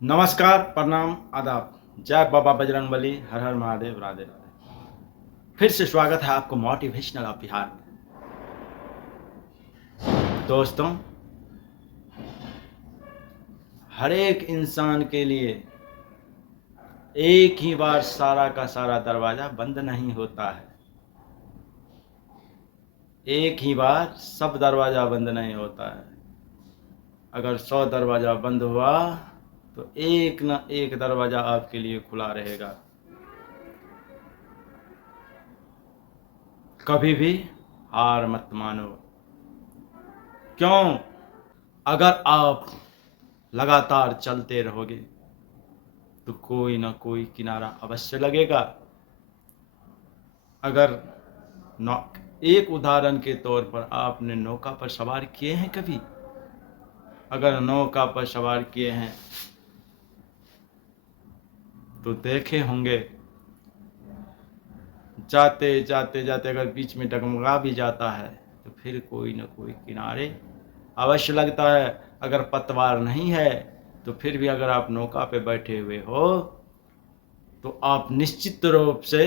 नमस्कार, प्रणाम, आदाब। जय बाबा बजरंगबली, हर हर महादेव, राधे राधे। फिर से स्वागत है आपको मोटिवेशनल ऑफ बिहार में। दोस्तों, हर एक इंसान के लिए एक ही बार सारा का सारा दरवाज़ा बंद नहीं होता है। एक ही बार सब दरवाज़ा बंद नहीं होता है। अगर 100 दरवाज़ा बंद हुआ तो एक न एक दरवाज़ा आपके लिए खुला रहेगा। कभी भी हार मत मानो। क्यों? अगर आप लगातार चलते रहोगे तो कोई ना कोई किनारा अवश्य लगेगा। अगर एक उदाहरण के तौर पर आपने नौका पर सवार किए हैं कभी? अगर नौका पर सवार किए हैं तो देखे होंगे, जाते जाते जाते अगर बीच में डगमगा भी जाता है तो फिर कोई ना कोई किनारे अवश्य लगता है। अगर पतवार नहीं है तो फिर भी अगर आप नौका पे बैठे हुए हो तो आप निश्चित रूप से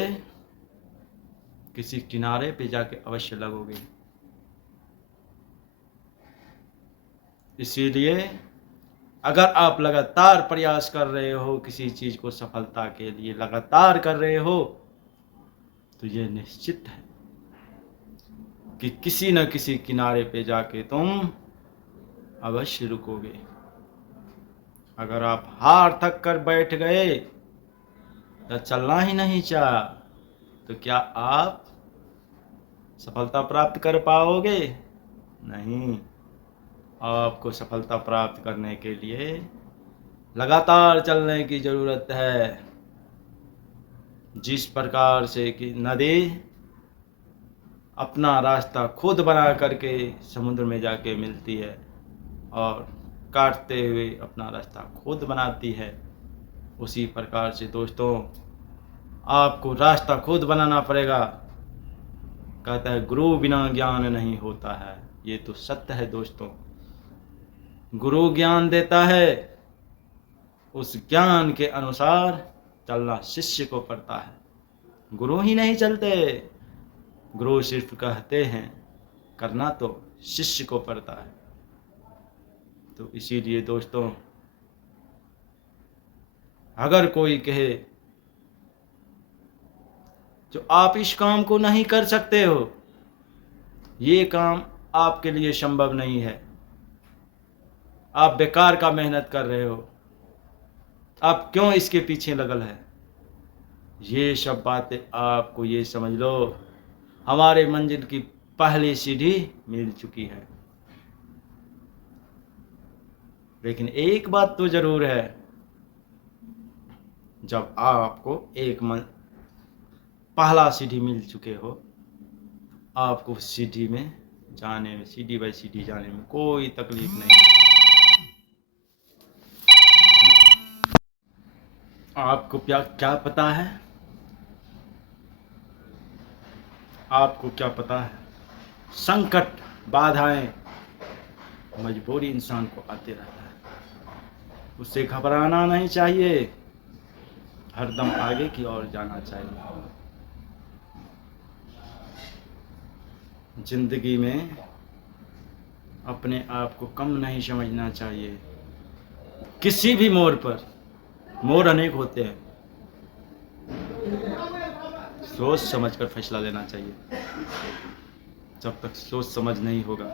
किसी किनारे पे जाके अवश्य लगोगे। इसीलिए अगर आप लगातार प्रयास कर रहे हो किसी चीज़ को सफलता के लिए लगातार कर रहे हो तो ये निश्चित है कि किसी न किसी किनारे पे जाके तुम अवश्य रुकोगे। अगर आप हार थक कर बैठ गए या चलना ही नहीं चाहा तो क्या आप सफलता प्राप्त कर पाओगे? नहीं। आपको सफलता प्राप्त करने के लिए लगातार चलने की ज़रूरत है। जिस प्रकार से कि नदी अपना रास्ता खुद बना करके समुद्र में जाके मिलती है और काटते हुए अपना रास्ता खुद बनाती है, उसी प्रकार से दोस्तों आपको रास्ता खुद बनाना पड़ेगा। कहता है गुरु बिना ज्ञान नहीं होता है। ये तो सत्य है दोस्तों। गुरु ज्ञान देता है, उस ज्ञान के अनुसार चलना शिष्य को पड़ता है। गुरु ही नहीं चलते, गुरु सिर्फ कहते हैं, करना तो शिष्य को पड़ता है। तो इसीलिए दोस्तों अगर कोई कहे जो आप इस काम को नहीं कर सकते हो, ये काम आपके लिए संभव नहीं है, आप बेकार का मेहनत कर रहे हो, आप क्यों इसके पीछे लगल है, ये सब बातें आपको ये समझ लो हमारे मंजिल की पहली सीढ़ी मिल चुकी है। लेकिन एक बात तो जरूर है, जब आपको पहला सीढ़ी मिल चुके हो, आपको सीढ़ी में जाने में, सीढ़ी बाई सीढ़ी जाने में कोई तकलीफ नहीं है। आपको क्या क्या पता है, आपको क्या पता है, संकट बाधाएं मजबूरी इंसान को आते रहता है, उससे घबराना नहीं चाहिए, हरदम आगे की ओर जाना चाहिए। जिंदगी में अपने आप को कम नहीं समझना चाहिए। किसी भी मोड़ पर, मोड़ अनेक होते हैं, सोच समझ कर फैसला लेना चाहिए। जब तक सोच समझ नहीं होगा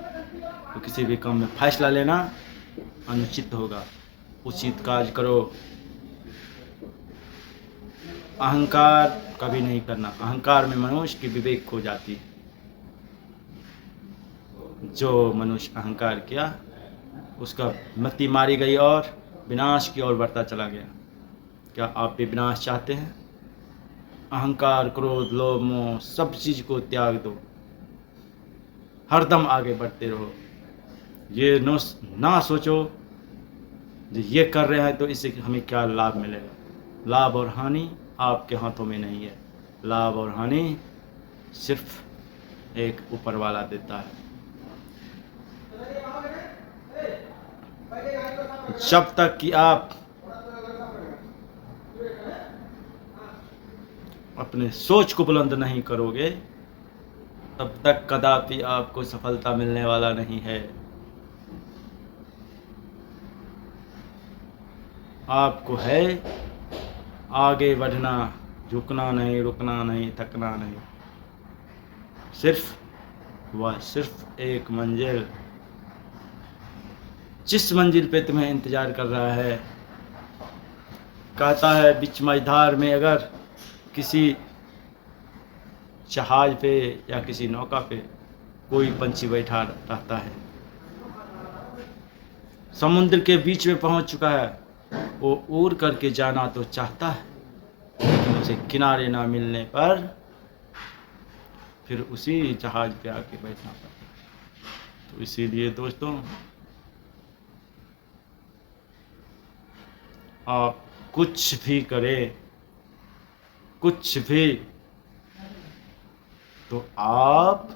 तो किसी भी काम में फैसला लेना अनुचित होगा। उचित कार्य करो, अहंकार कभी नहीं करना। अहंकार में मनुष्य की विवेक खो जाती है। जो मनुष्य अहंकार किया उसका मति मारी गई और विनाश की ओर बढ़ता चला गया। क्या आप भी विनाश चाहते हैं? अहंकार, क्रोध, लोभ, मोह सब चीज़ को त्याग दो, हरदम आगे बढ़ते रहो। ये ना सोचो जो ये कर रहे हैं तो इससे हमें क्या लाभ मिलेगा। लाभ और हानि आपके हाथों में नहीं है। लाभ और हानि सिर्फ एक ऊपर वाला देता है। जब तक कि आप अपने सोच को बुलंद नहीं करोगे, तब तक कदापि आपको सफलता मिलने वाला नहीं है। आपको है आगे बढ़ना, झुकना नहीं, रुकना नहीं, थकना नहीं। सिर्फ एक मंजिल, जिस मंजिल पे तुम्हें इंतज़ार कर रहा है। कहता है बीच मझधार में अगर किसी जहाज पे या किसी नौका पे कोई पंछी बैठा रहता है, समुद्र के बीच में पहुंच चुका है, वो उड़ करके जाना तो चाहता है, लेकिन उसे किनारे ना मिलने पर फिर उसी जहाज पे आके बैठना पड़ता है। तो इसीलिए दोस्तों, आप कुछ भी करें, कुछ भी, तो आप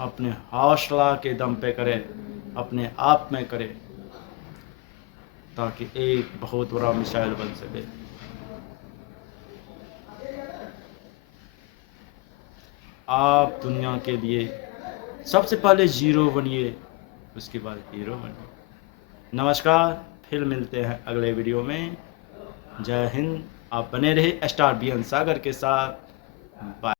अपने हौसला के दम पे करें, अपने आप में करें, ताकि एक बहुत बड़ा मिसाइल बन सके। आप दुनिया के लिए सबसे पहले ज़ीरो बनिए, उसके बाद हीरो बनिए। नमस्कार, फिर मिलते हैं अगले वीडियो में। जय हिंद। आप बने रहे स्टार बी एन सागर के साथ। बाय।